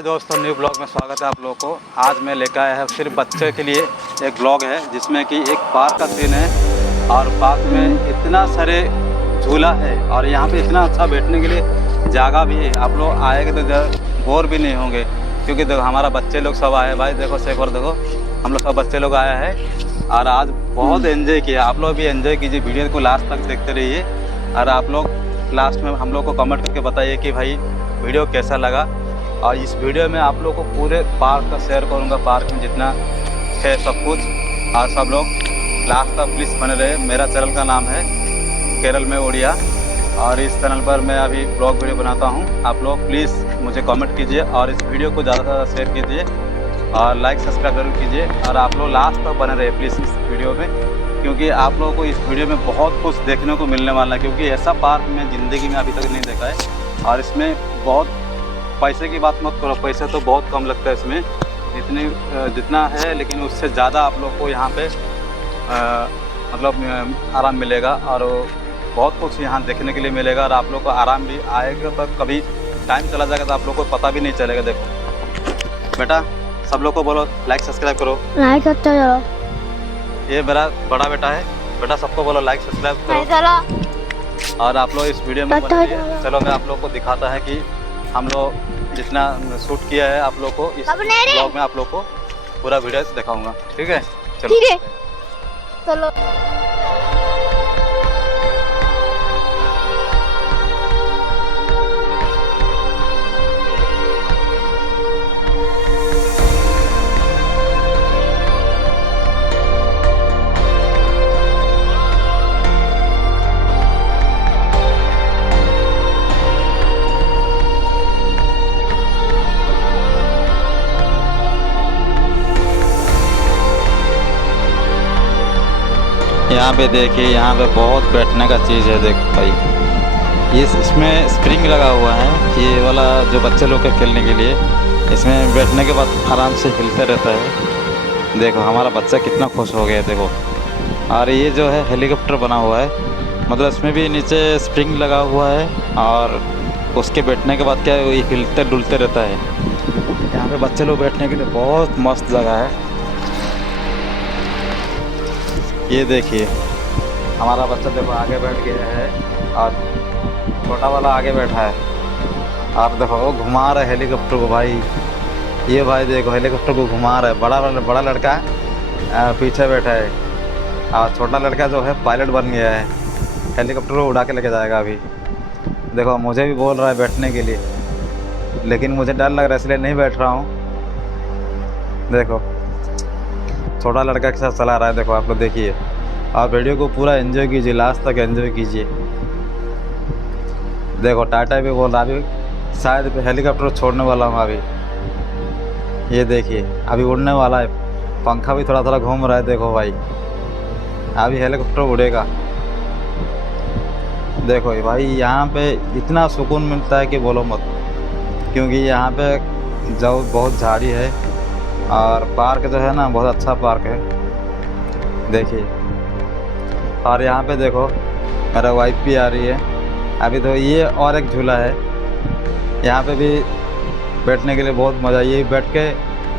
हाय दोस्तों, new blog में स्वागत है आप लोगों को। आज मैं लेकर आया है सिर्फ बच्चे के लिए एक ब्लॉग है जिसमें कि एक पार्क का सीन है और पार्क में इतना सारे झूला है और यहाँ पे इतना अच्छा बैठने के लिए जगह भी है। आप लोग आएंगे तो बोर भी नहीं होंगे क्योंकि देखो हमारा बच्चे लोग सब आए। भाई देखो सेफ और देखो हम लोग सब बच्चे लोग आया है और आज बहुत एंजॉय किया। आप लोग भी एंजॉय कीजिए, वीडियो को लास्ट तक देखते रहिए और आप लोग लास्ट में हम लोग को कमेंट करके बताइए कि भाई वीडियो कैसा लगा। और इस वीडियो में आप लोग को पूरे पार्क का शेयर करूंगा, पार्क में जितना है सब कुछ। और सब लोग लास्ट तक प्लीज़ बने रहे। मेरा चैनल का नाम है केरल में ओडिया और इस चैनल पर मैं अभी ब्लॉग वीडियो बनाता हूं। आप लोग प्लीज़ मुझे कमेंट कीजिए और इस वीडियो को ज़्यादा से ज़्यादा शेयर कीजिए और लाइक सब्सक्राइब जरूर कीजिए। और आप लोग लास्ट तक बने रहे प्लीज़ इस वीडियो में, क्योंकि आप लोगों को इस वीडियो में बहुत कुछ देखने को मिलने वाला है। क्योंकि ऐसा पार्क मैं ज़िंदगी में अभी तक नहीं देखा है और इसमें बहुत पैसे की बात मत करो, पैसे तो बहुत कम लगता है इसमें जितना है, लेकिन उससे ज़्यादा आप लोग को यहाँ पे मतलब आराम मिलेगा और बहुत कुछ यहाँ देखने के लिए मिलेगा और आप लोग को आराम भी आएगा। तो कभी टाइम चला जाएगा तो आप लोग को पता भी नहीं चलेगा। देखो बेटा, सब लोग को बोलो लाइक सब्सक्राइब करो, लाइक करते जाओ। ये मेरा बड़ा बेटा है, बेटा सबको बोलो लाइक सब्सक्राइब करो और आप लोग इस वीडियो में बने रहिए। चलो मैं आप लोग को दिखाता है कि हम लोग जितना शूट किया है आप लोग को इस ब्लॉग में आप लोग को पूरा वीडियो दिखाऊंगा। ठीक है, चलो ठीक है, चलो। यहाँ पे देखिए, यहाँ पे बहुत बैठने का चीज़ है। देखो भाई, ये इसमें स्प्रिंग लगा हुआ है, ये वाला जो बच्चे लोग के खेलने के लिए। इसमें बैठने के बाद आराम से हिलते रहता है। देखो हमारा बच्चा कितना खुश हो गया देखो। और ये जो है हेलीकॉप्टर बना हुआ है, मतलब इसमें भी नीचे स्प्रिंग लगा हुआ है और उसके बैठने के बाद क्या है, ये हिलते डुलते रहता है। यहाँ पे बच्चे लोग बैठने के लिए बहुत मस्त जगह है। ये देखिए हमारा बच्चा देखो आगे बैठ गया है और छोटा वाला आगे बैठा है और देखो वो घुमा रहा है हेलीकॉप्टर को। भाई ये भाई देखो हेलीकॉप्टर को घुमा रहा है। बड़ा लड़का पीछे बैठा है और छोटा लड़का जो है पायलट बन गया है, हेलीकॉप्टर को उड़ा के लेके जाएगा। अभी देखो मुझे भी बोल रहा है बैठने के लिए, लेकिन मुझे डर लग रहा है इसलिए नहीं बैठ रहा हूँ। देखो छोटा लड़का के साथ चला रहा है, देखो आप लोग देखिए। और वीडियो को पूरा एंजॉय कीजिए, लास्ट तक एंजॉय कीजिए। देखो टाटा भी बोल रहा है, अभी शायद हेलीकॉप्टर छोड़ने वाला हूँ अभी। ये देखिए अभी उड़ने वाला है, पंखा भी थोड़ा थोड़ा घूम रहा है। देखो भाई अभी हेलीकॉप्टर उड़ेगा। देखो भाई यहाँ पे इतना सुकून मिलता है कि बोलो मत, क्योंकि यहाँ पे जो बहुत झाड़ी है और पार्क जो है ना बहुत अच्छा पार्क है। देखिए और यहाँ पे देखो मेरा वाइफ भी आ रही है अभी। तो ये और एक झूला है, यहाँ पे भी बैठने के लिए बहुत मज़ा। ये बैठ के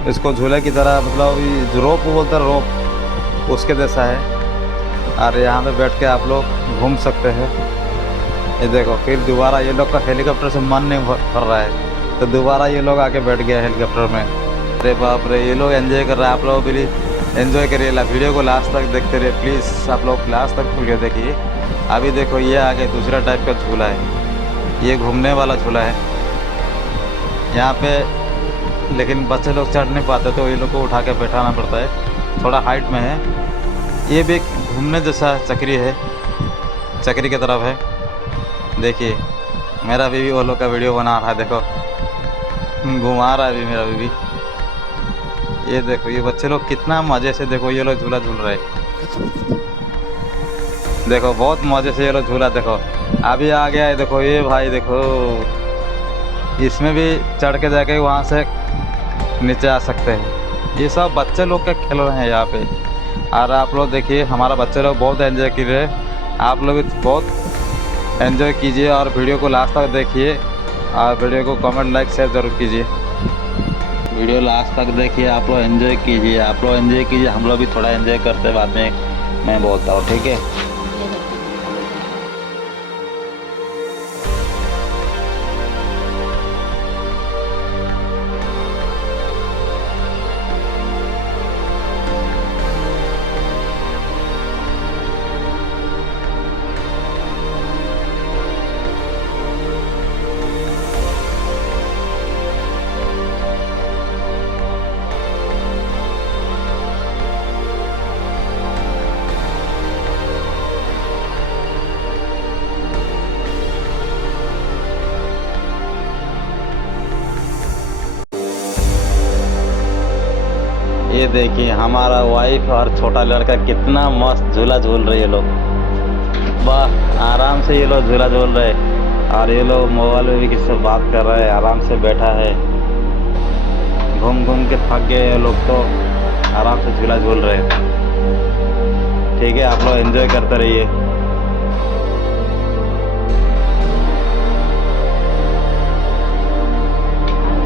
इसको झूले की तरह, मतलब रोप बोलते हैं, रोप उसके जैसा है। और यहाँ पे बैठ के आप लोग घूम सकते हैं। ये देखो फिर दोबारा ये लोग का हेलीकॉप्टर से मन नहीं भर रहा है तो दोबारा ये लोग आके बैठ गया हेलीकॉप्टर में। अरे बाप रे, ये लोग एंजॉय कर रहे हैं। आप लोग भी एंजॉय करिए, वीडियो को लास्ट तक देखते रहिए प्लीज़। आप लोग लास्ट तक वीडियो देखिए। अभी देखो ये आगे दूसरा टाइप का झूला है, ये घूमने वाला झूला है यहाँ पे, लेकिन बच्चे लोग चढ़ नहीं पाते तो ये लोग को उठा के बैठाना पड़ता है, थोड़ा हाइट में है। ये भी घूमने जैसा चक्री है, चक्री की तरफ है। देखिए मेरा बीवी वो लोग का वीडियो बना रहा है, देखो घुमा रहा है अभी मेरा बीवी। ये देखो ये बच्चे लोग कितना मज़े से, देखो ये लोग झूला झूल रहे हैं। देखो बहुत मज़े से ये लोग झूला, देखो अभी आ गया है। देखो ये भाई देखो इसमें भी चढ़ के जाके वहाँ से नीचे आ सकते हैं। ये सब बच्चे लोग का खेल रहे हैं यहाँ पे। और आप लोग देखिए हमारा बच्चे लोग बहुत एंजॉय कर रहे हैं। आप लोग बहुत एंजॉय कीजिए और वीडियो को लास्ट तक देखिए और वीडियो को कमेंट लाइक शेयर ज़रूर कीजिए। वीडियो लास्ट तक देखिए, आप लोग एंजॉय कीजिए, आप लोग एंजॉय कीजिए, हम लोग भी थोड़ा एंजॉय करते हैं, बाद में मैं बोलता हूँ, ठीक है। ये देखिए हमारा वाइफ और छोटा लड़का कितना मस्त झूला झूल रहे ये लोग। वाह, आराम से ये लोग झूला झूल रहे, और ये लोग मोबाइल में भी किसी से बात कर रहे हैं, आराम से बैठा है। घूम घूम के थक गए ये लोग, तो आराम से झूला झूल रहे। ठीक है, आप लोग एंजॉय करते रहिए।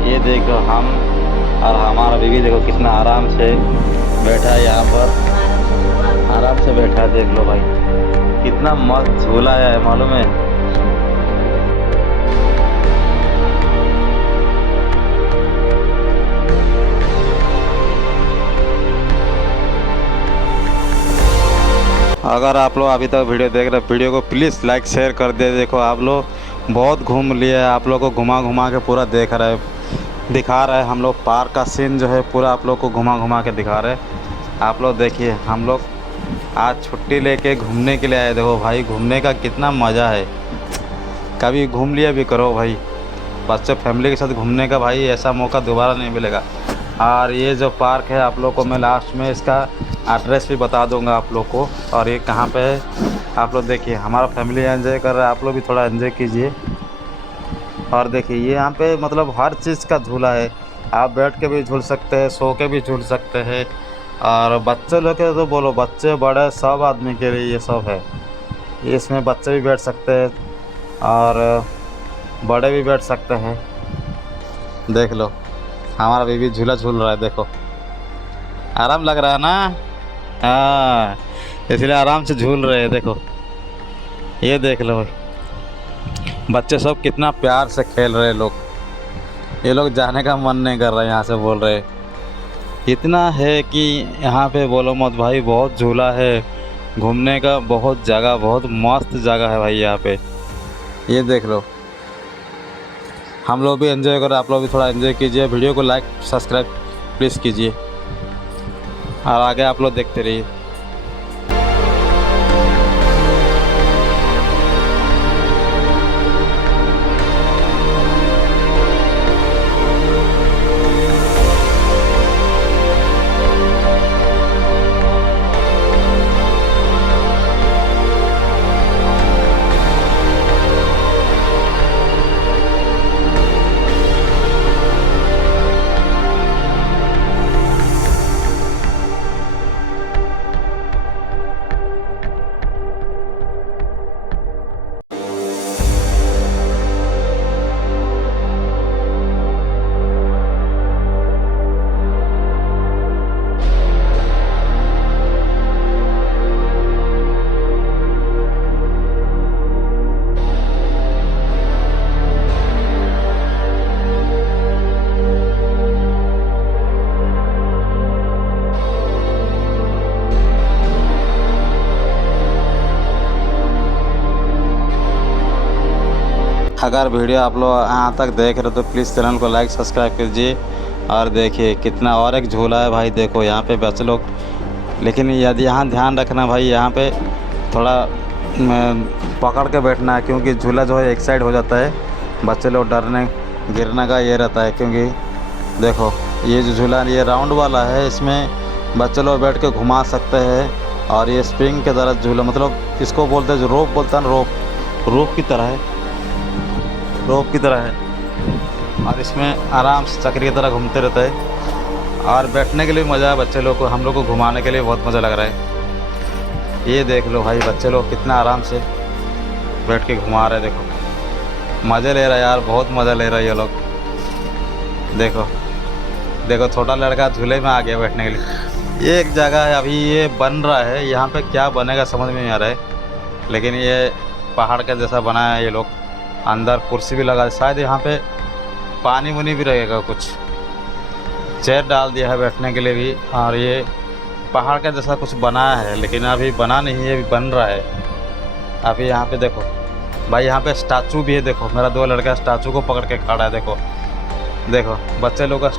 ये देखो हम और हमारा बीवी देखो कितना आराम से बैठा है यहाँ पर, आराम से बैठा है। देख लो भाई कितना मस्त झूला है, मालूम है। अगर आप लोग अभी तक वीडियो देख रहे हैं, वीडियो को प्लीज़ लाइक शेयर कर दे। देखो आप लोग बहुत घूम लिए, आप लोग को घुमा घुमा के पूरा दिखा रहे हम लोग। पार्क का सीन जो है पूरा आप लोग को घुमा घुमा के दिखा रहे। आप लोग देखिए, हम लोग आज छुट्टी लेके घूमने के लिए आए। देखो भाई घूमने का कितना मज़ा है, कभी घूम लिया भी करो भाई। बच्चे फैमिली के साथ घूमने का भाई ऐसा मौका दोबारा नहीं मिलेगा। और ये जो पार्क है आप लोग को मैं लास्ट में इसका एड्रेस भी बता दूंगा आप लोग को, और ये कहाँ पे है। आप लोग देखिए हमारा फैमिली एंजॉय कर रहा है, आप लोग भी थोड़ा एंजॉय कीजिए। और देखिए ये यहाँ पे मतलब हर चीज़ का झूला है, आप बैठ के भी झूल सकते हैं, सो के भी झूल सकते हैं। और बच्चे लोग के तो बोलो, बच्चे बड़े सब आदमी के लिए ये सब है। इसमें बच्चे भी बैठ सकते हैं और बड़े भी बैठ सकते हैं। देख लो हमारा बेबी झूला झूल रहा है, देखो आराम लग रहा है ना। हाँ, इसलिए आराम से झूल रहे हैं। देखो ये देख लो भाई, बच्चे सब कितना प्यार से खेल रहे लोग। ये लोग जाने का मन नहीं कर रहा है यहाँ से, बोल रहे इतना है कि यहाँ पे बोलो मत भाई, बहुत झूला है, घूमने का बहुत जगह, बहुत मस्त जगह है भाई यहाँ पे। ये देख लो, हम लोग भी एंजॉय करें, आप लोग भी थोड़ा एंजॉय कीजिए। वीडियो को लाइक सब्सक्राइब प्लीज़ कीजिए, और आगे आप लोग देखते रहिए। अगर वीडियो आप लोग यहाँ तक देख रहे हो तो प्लीज़ चैनल को लाइक सब्सक्राइब कीजिए। और देखिए कितना और एक झूला है भाई, देखो यहाँ पे बच्चे लोग, लेकिन यदि यहाँ ध्यान रखना भाई, यहाँ पे थोड़ा पकड़ के बैठना है, क्योंकि झूला जो है एक साइड हो जाता है, बच्चे लोग डरने गिरने का ये रहता है। क्योंकि देखो ये जो झूला ये राउंड वाला है, इसमें बच्चे लोग बैठ के घुमा सकते हैं। और ये स्प्रिंग के तरह झूला, मतलब इसको बोलते हैं जो रोप बोलता है ना, रोप की तरह है, रोप की तरह है। और इसमें आराम से चक्री की तरह घूमते रहता है, और बैठने के लिए मज़ा है बच्चे लोग को, हम लोग को घुमाने के लिए बहुत मज़ा लग रहा है। ये देख लो भाई, बच्चे लोग कितना आराम से बैठ के घुमा रहे हैं, देखो मज़े ले रहा है यार, बहुत मज़ा ले रहा है ये लोग। देखो देखो छोटा लड़का झूले में आ गया बैठने के लिए। ये एक जगह है, अभी ये बन रहा है, यहाँ पे क्या बनेगा समझ में नहीं आ रहा है, लेकिन ये पहाड़ का जैसा बना है। ये लोग अंदर कुर्सी भी लगा है, शायद यहाँ पे पानी वानी भी रहेगा, कुछ चेयर डाल दिया है बैठने के लिए भी। और ये पहाड़ का जैसा कुछ बनाया है, लेकिन अभी बना नहीं है, अभी बन रहा है। अभी यहाँ पे देखो भाई, यहाँ पे स्टैचू भी है। देखो मेरा 2 लड़का स्टैचू को पकड़ के खड़ा है। देखो देखो बच्चे लोग का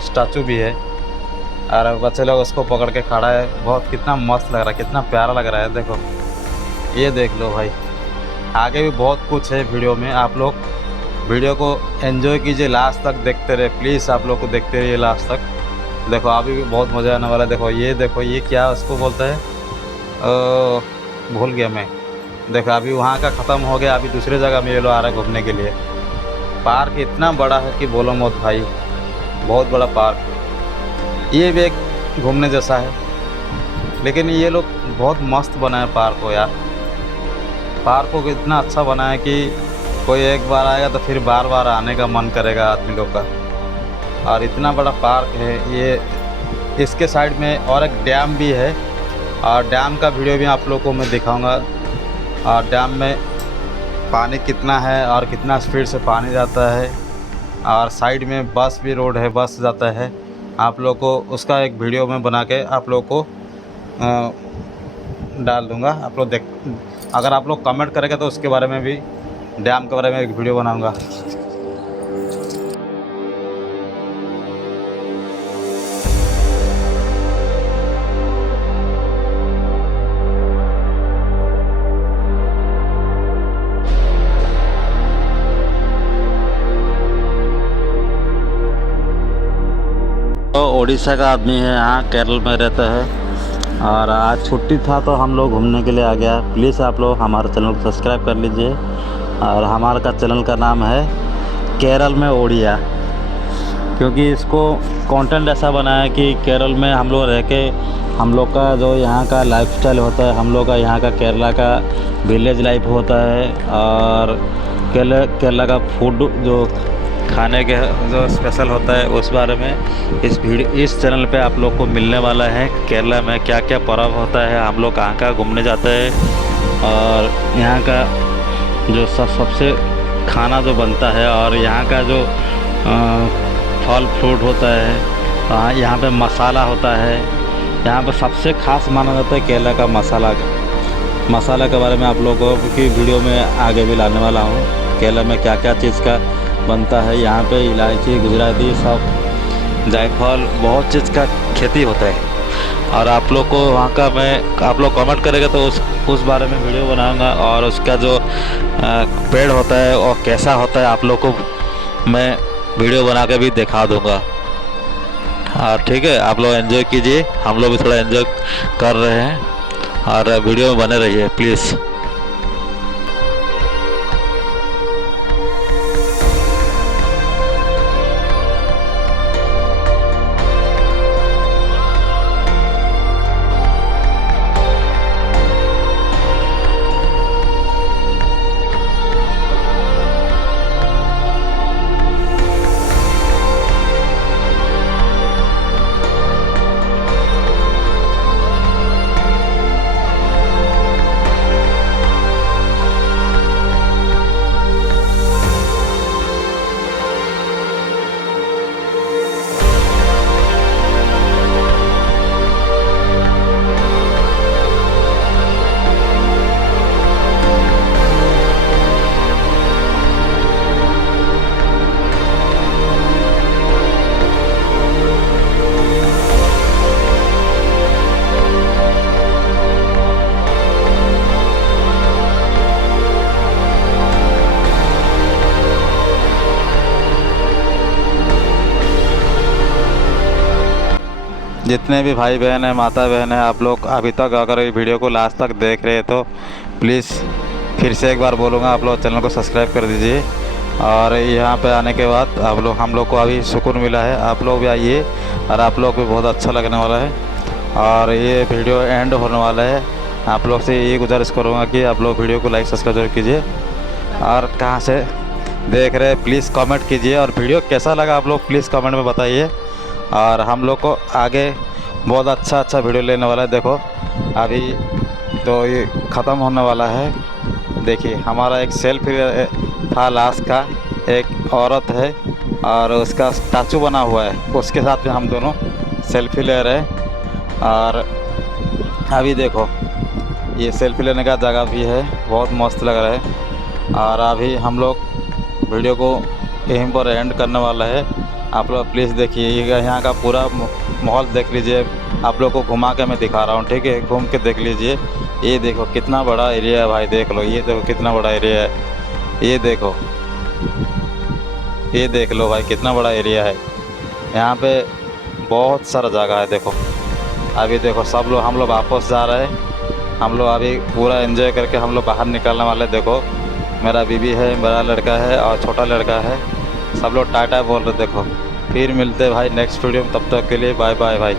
स्टैचू भी है, और बच्चे लोग उसको पकड़ के खड़ा है। बहुत कितना मस्त लग रहा है, कितना प्यारा लग रहा है। देखो ये देख लो भाई, आगे भी बहुत कुछ है वीडियो में। आप लोग वीडियो को एंजॉय कीजिए, लास्ट तक देखते रहे प्लीज़। आप लोग को देखते रहिए लास्ट तक। देखो अभी भी बहुत मज़ा आने वाला है। देखो ये क्या उसको बोलता है, भूल गया मैं। देखो अभी वहाँ का ख़त्म हो गया, अभी दूसरे जगह में ये लोग आ रहे हैं घूमने के लिए। पार्क इतना बड़ा है कि बोलो मत भाई, बहुत बड़ा पार्क। ये भी एक घूमने जैसा है, लेकिन ये लोग बहुत मस्त बनाए पार्क को यार। पार्क को इतना अच्छा बनाया कि कोई एक बार आएगा तो फिर बार बार आने का मन करेगा आदमी लोग का। और इतना बड़ा पार्क है ये। इसके साइड में और एक डैम भी है, और डैम का वीडियो भी आप लोगों को मैं दिखाऊंगा। और डैम में पानी कितना है और कितना स्पीड से पानी जाता है, और साइड में बस भी रोड है, बस जाता है। आप लोग को उसका एक वीडियो में बना के आप लोग को डाल दूंगा। आप लोग अगर आप लोग कमेंट करेंगे तो उसके बारे में भी, डैम के बारे में एक वीडियो बनाऊंगा। तो उड़ीसा का आदमी है, यहाँ केरल में रहता है, और आज छुट्टी था तो हम लोग घूमने के लिए आ गया। प्लीज़ आप लोग हमारे चैनल को सब्सक्राइब कर लीजिए। और हमारे का चैनल का नाम है केरल में ओडिया, क्योंकि इसको कंटेंट ऐसा बनाया है कि केरल में हम लोग रह के, हम लोग का जो यहाँ का लाइफस्टाइल होता है, हम लोग का यहाँ का केरला का विलेज लाइफ होता है, और केरला का फूड जो खाने के जो स्पेशल होता है उस बारे में इस चैनल पे आप लोग को मिलने वाला है। केरला में क्या क्या पर्व होता है, हम लोग कहाँ कहाँ घूमने जाते हैं, और यहाँ का जो सबसे खाना जो बनता है, और यहाँ का जो फल फ्रूट होता है, यहाँ पे मसाला होता है। यहाँ पे सबसे खास माना जाता है केरला का मसाला के बारे में आप लोगों की वीडियो में आगे भी लाने वाला हूँ। केरला में क्या क्या चीज़ का बनता है, यहाँ पे इलायची, गुजराती, सब जायफल, बहुत चीज़ का खेती होता है। और आप लोग को वहाँ का आप लोग कमेंट करेंगे तो उस बारे में वीडियो बनाऊंगा, और उसका जो पेड़ होता है और कैसा होता है आप लोग को मैं वीडियो बना के भी दिखा दूंगा। और ठीक है, आप लोग एंजॉय कीजिए, हम लोग भी थोड़ा एंजॉय कर रहे हैं, और वीडियो में बने रहिए प्लीज़। जितने भी भाई बहन हैं, माता बहन हैं, आप लोग अभी तक अगर ये वीडियो को लास्ट तक देख रहे हैं तो प्लीज़ फिर से एक बार बोलूँगा, आप लोग चैनल को सब्सक्राइब कर दीजिए। और यहाँ पे आने के बाद हम लोग को अभी सुकून मिला है। आप लोग भी आइए, और आप लोग भी बहुत अच्छा लगने वाला है। और ये वीडियो एंड होने वाला है। आप लोग से ये गुजारिश करूँगा कि आप लोग वीडियो को लाइक सब्सक्राइब जरूर कीजिए, और कहाँ से देख रहे हैं प्लीज़ कमेंट कीजिए, और वीडियो कैसा लगा आप लोग प्लीज़ कमेंट में बताइए। और हम लोग को आगे बहुत अच्छा अच्छा वीडियो लेने वाला है। देखो अभी तो ये ख़त्म होने वाला है। देखिए हमारा एक सेल्फी था लास्ट का, एक औरत है और उसका स्टैचू बना हुआ है, उसके साथ में हम दोनों सेल्फी ले रहे हैं। और अभी देखो ये सेल्फी लेने का जगह भी है, बहुत मस्त लग रहा है। और अभी हम लोग वीडियो को यहीं पर एंड करने वाला है। आप लोग प्लीज़ देखिए, यहाँ का पूरा माहौल देख लीजिए। आप लोग को घुमा के मैं दिखा रहा हूँ, ठीक है, घूम के देख लीजिए। ये देखो कितना बड़ा एरिया है भाई, देख लो, ये देखो कितना बड़ा एरिया है। ये देखो, ये देख लो भाई कितना बड़ा एरिया है। यहाँ पे बहुत सारा जगह है। देखो अभी देखो सब लोग, हम लोग वापस जा रहे हैं। हम लोग अभी पूरा एंजॉय करके हम लोग बाहर निकलने वाले। देखो मेरा बीबी है, मेरा लड़का है और छोटा लड़का है, सब लोग टाटा बोल रहे। देखो फिर मिलते हैं भाई नेक्स्ट वीडियो में, तब तक के लिए बाय बाय भाई।